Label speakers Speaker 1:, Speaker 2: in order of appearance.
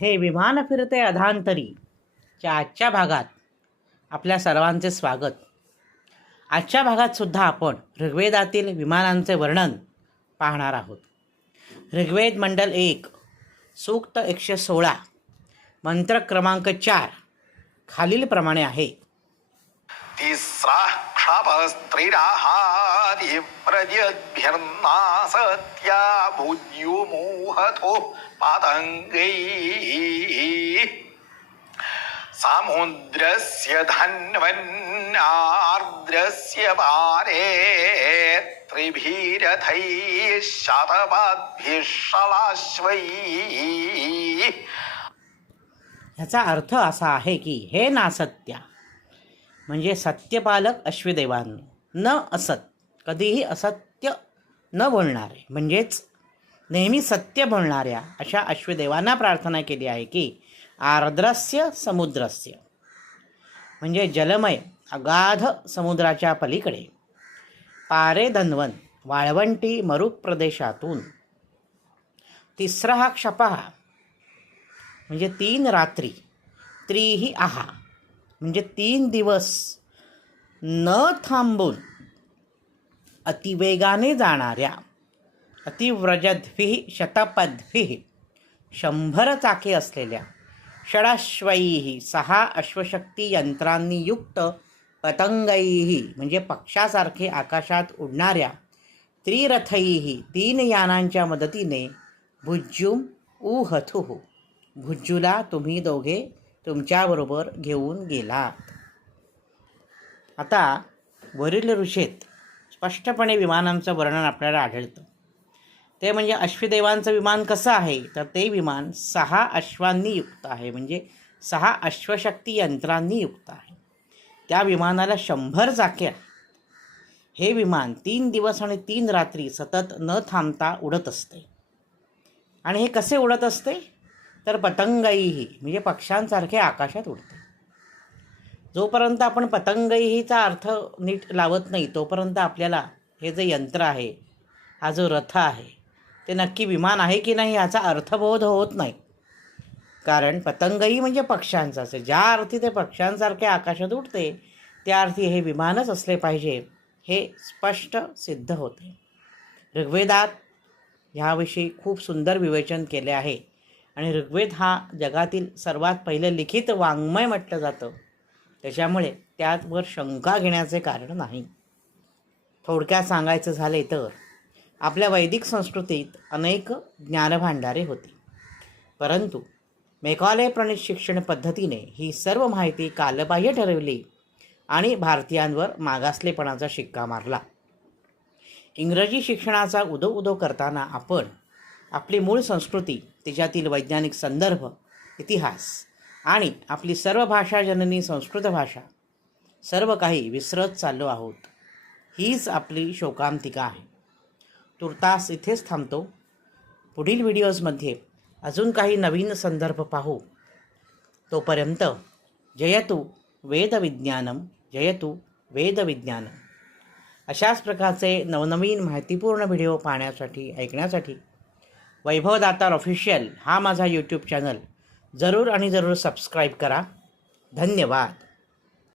Speaker 1: हे विमान फिरते अधांतरी. च्या आजच्या भागात आपल्या सर्वांचे स्वागत. आजच्या भागात सुद्धा आपण ऋग्वेदातील विमानांचे वर्णन पाहणार आहोत. ऋग्वेद मंडल एक सूक्त एकशे सोळा मंत्र क्रमांक चार खालीलप्रमाणे आहे.
Speaker 2: तिस्रा क्षापस्त्रिराहादिप्रद्यभ्यर्ना सत्या भुज्युमोहतो पातङ्गैः समुद्रस्य धन्वन्नार्द्रस्य पारे त्रिभिरथैः शतपाद्भिः शलाश्वैः
Speaker 1: ह्याचा अर्थ असा आहे की हे नासत्या म्हणजे सत्यपालक अश्वदेवांनी न असत कधीही असत्य न बोलणारे म्हणजेच नेहमी सत्य बोलणाऱ्या अशा अश्वदेवांना प्रार्थना केली आहे की आर्द्रस्य समुद्रस्य. म्हणजे जलमय अगाध समुद्राच्या पलीकडे. पारे धन्वन वाळवंटी मरुक प्रदेशातून तिसरा हा क्षपहा म्हणजे तीन रात्री त्रीही आहा. म्हणजे तीन दिवस न थांबून अतिवेगाने जाणाऱ्या अतिव्रजद्भिः शतपद्भिः शंभर चाके असलेल्या षडाश्वयी सहा अश्वशक्ती यंत्रांनी युक्त पतंगैही म्हणजे पक्षासारखे आकाशात उडणाऱ्या त्रिरथैही तीन यानांच्या मदतीने भुज्युम उहथुः भुज्जूला तुम्ही दोघे तुमच्याबरोबर घेऊन गेलात. आता वरील ऋषेत स्पष्टपणे विमानांचं वर्णन आपल्याला आढळतं. ते म्हणजे अश्वदेवांचं विमान कसं आहे? तर ते विमान सहा अश्वांनी युक्त आहे. म्हणजे सहा अश्वशक्ती यंत्रांनी युक्त आहे. त्या विमानाला शंभर चाके आहे हे विमान तीन दिवस आणि तीन रात्री सतत न थांबता उडत असते. आणि हे कसे उडत असते? तर पतंगईही म्हणजे पक्ष्यांसारखे आकाशात उडते. जोपर्यंत आपण पतंगईहीचा अर्थ नीट लावत नाही तोपर्यंत आपल्याला हे जे यंत्र आहे हा जो रथ आहे ते नक्की विमान आहे की नाही याचा अर्थबोध होत नाही. कारण पतंगही म्हणजे पक्ष्यांचं असे. ज्या अर्थी ते पक्ष्यांसारखे आकाशात उडते त्या अर्थी हे विमानच असले पाहिजे हे स्पष्ट सिद्ध होते. ऋग्वेदात ह्याविषयी खूप सुंदर विवेचन केले आहे. आणि ऋग्वेद हा जगातील सर्वात पहिलं लिखित वाङ्मय म्हटलं जातं. त्याच्यामुळे त्यावर शंका घेण्याचे कारण नाही. थोडक्यात सांगायचं झाले तर आपल्या वैदिक संस्कृतीत अनेक ज्ञानभांडारे होती. परंतु मेघालय प्रणित शिक्षण पद्धतीने ही सर्व माहिती कालबाह्य ठरवली आणि भारतीयांवर मागासलेपणाचा शिक्का मारला. इंग्रजी शिक्षणाचा उदो उदो करताना आपण आपली मूळ संस्कृती तिच्यातील वैज्ञानिक संदर्भ इतिहास आणि आपली सर्व भाषा जननी संस्कृत भाषा सर्व काही विसरत चाललो आहोत. हीच आपली शोकांतिका आहे. तुर्तास इथेच थांबतो. पुढील व्हिडिओजमध्ये अजून काही नवीन संदर्भ पाहू. तोपर्यंत जयतु वेदविज्ञानम जयतु वेदविज्ञानम. अशाच प्रकारचे नवनवीन माहितीपूर्ण व्हिडिओ पाहण्यासाठी ऐकण्यासाठी वैभवदातार ऑफिशियल हा माझा यूट्यूब चॅनल जरूर आणि जरूर सबस्क्राईब करा. धन्यवाद.